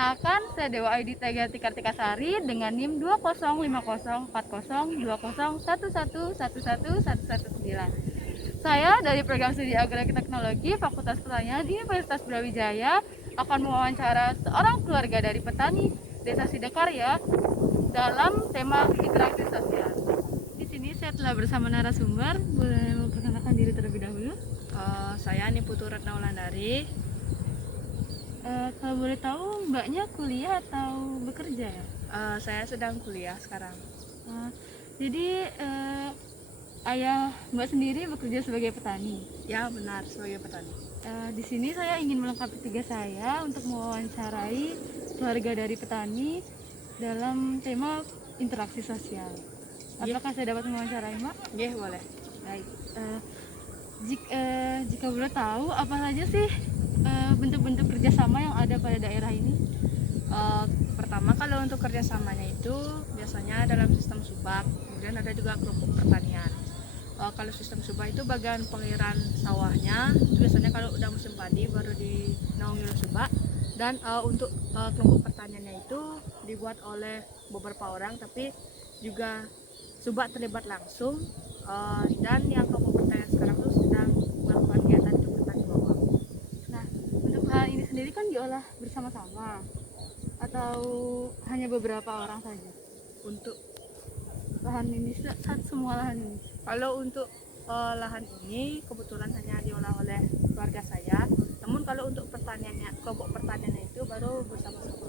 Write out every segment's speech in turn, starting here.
Perkenalkan, saya Dewa ID Tegati Kartikasari dengan NIM 205040201111119. Saya dari program studi agraria teknologi Fakultas Pertanian Universitas Brawijaya akan mewawancara seorang keluarga dari petani Desa Sidakarya dalam tema interaksi sosial. Di sini saya telah bersama narasumber. Boleh memperkenalkan diri terlebih dahulu? Saya Niputu Retna Wulandari. Kalau boleh tahu, mbaknya kuliah atau bekerja ya? Saya sedang kuliah sekarang. Jadi ayah mbak sendiri bekerja sebagai petani. Ya, benar, sebagai petani. Di sini saya ingin melengkapi tugas saya untuk mewawancarai keluarga dari petani dalam tema interaksi sosial. Apakah saya dapat mewawancarai mbak? Iya, boleh. Baik. Jika boleh tahu, apa saja sih bentuk-bentuk kerjasama yang ada pada daerah ini? Pertama, kalau untuk kerjasamanya itu biasanya dalam sistem subak, kemudian ada juga kelompok pertanian. Kalau sistem subak itu bagian pengairan sawahnya, itu biasanya kalau udah musim padi baru dinaungi oleh subak. Dan untuk kelompok pertaniannya itu dibuat oleh beberapa orang, tapi juga subak terlibat langsung. Dan yang kelompok pertanian sekarang itu sedang melakukan kegiatan untuk petani bawang. Nah, untuk hal ini sendiri kan diolah bersama-sama atau hanya beberapa orang saja? Untuk Lahan ini, semua lahan ini? kalau untuk lahan ini kebetulan hanya diolah oleh keluarga saya. Namun kalau untuk pertaniannya, kelompok pertaniannya itu baru bersama-sama.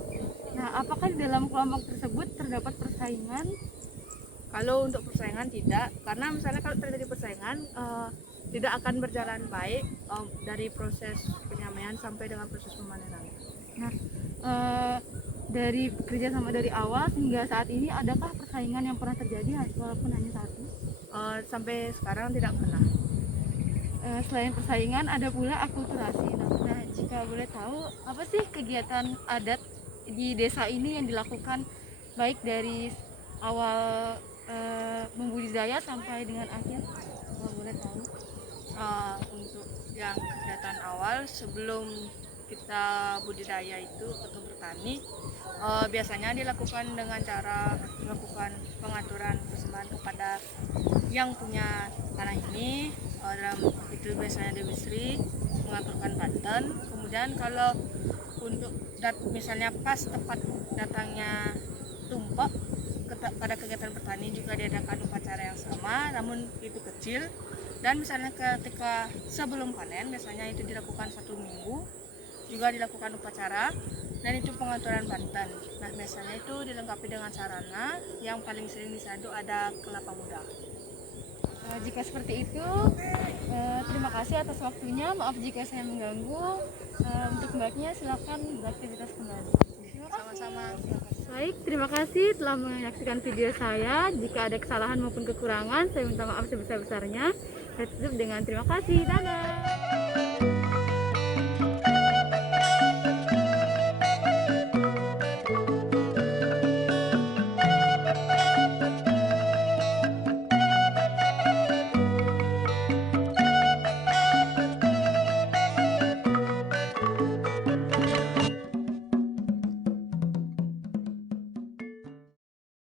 Nah, apakah di dalam kelompok tersebut terdapat persaingan? Kalau untuk persaingan tidak, karena misalnya kalau terjadi persaingan tidak akan berjalan baik dari proses penyamaian sampai dengan proses pemanenan. Nah, dari kerjasama dari awal hingga saat ini, adakah persaingan yang pernah terjadi walaupun hanya satu? Sampai sekarang tidak pernah. Selain persaingan, ada pula akulturasi. Nah, jika boleh tahu, apa sih kegiatan adat di desa ini yang dilakukan baik dari awal membudidaya sampai dengan akhir? Kalau boleh tahu. Untuk yang kegiatan awal sebelum kita budidaya itu atau bertani, biasanya dilakukan dengan cara melakukan pengaturan persembahan kepada yang punya tanah ini. Dalam itu biasanya Dewi Sri mengaturkan Banten. Kemudian kalau untuk misalnya pas tepat datangnya tumpek pada kegiatan bertani juga diadakan upacara yang sama, namun itu kecil. Dan misalnya ketika sebelum panen biasanya itu dilakukan 1 minggu juga dilakukan upacara, dan itu pengaturan Banten. Nah, biasanya itu dilengkapi dengan sarana yang paling sering disandu ada kelapa muda. Jika seperti itu, terima kasih atas waktunya. Maaf jika saya mengganggu. Untuk mbaknya silakan beraktivitas kembali. Sama-sama. Baik, terima kasih telah menyaksikan video saya. Jika ada kesalahan maupun kekurangan, saya minta maaf sebesar-besarnya. Saya tutup dengan terima kasih. Dadah.